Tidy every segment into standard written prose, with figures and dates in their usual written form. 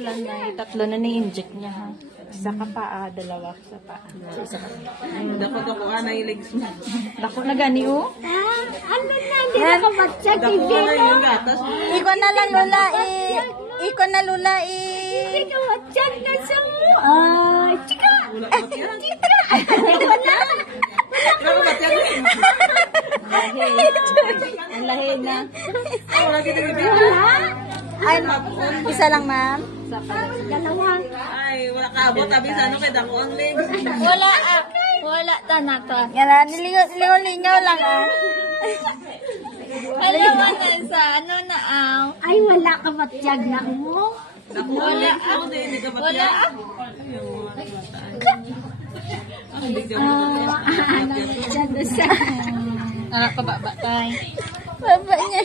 Tatlo na ni-inject niya ha. Isa ka pa, dalawa sa pa. Isa ka. Dako na yung legs mo. Dako na gani o? Ano na, hindi na ka matcha, Dako na yung gatas. Iko na lang lula Iko na lula hindi ka matcha na sa mo. Ay, chika! Wala ka ba yan? Wala! Wala ka ba yan? Ang lahi na. Wala kita yung Ay, isa lang ma'am. Dalawa. Ay, wala ka abot. Sabi sa ano kay dako ang legs. Wala wala tanaka. Yan, lingaw lang ah. Dalawa na isa. Ano na ang? Ay, wala ka matcha na mo. Dako ang legs mo. Hindi ka ba Wala yan? Hindi ka ba yan? Ano matcha na sa... Anak ka baba tayo. Baba niya.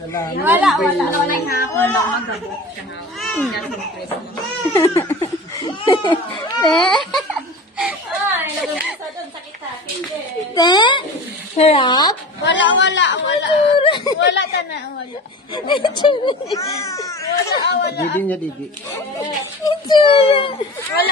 Wala Te? Harap? Wala tana, wala. Wala. Didi niya, Didi. Wala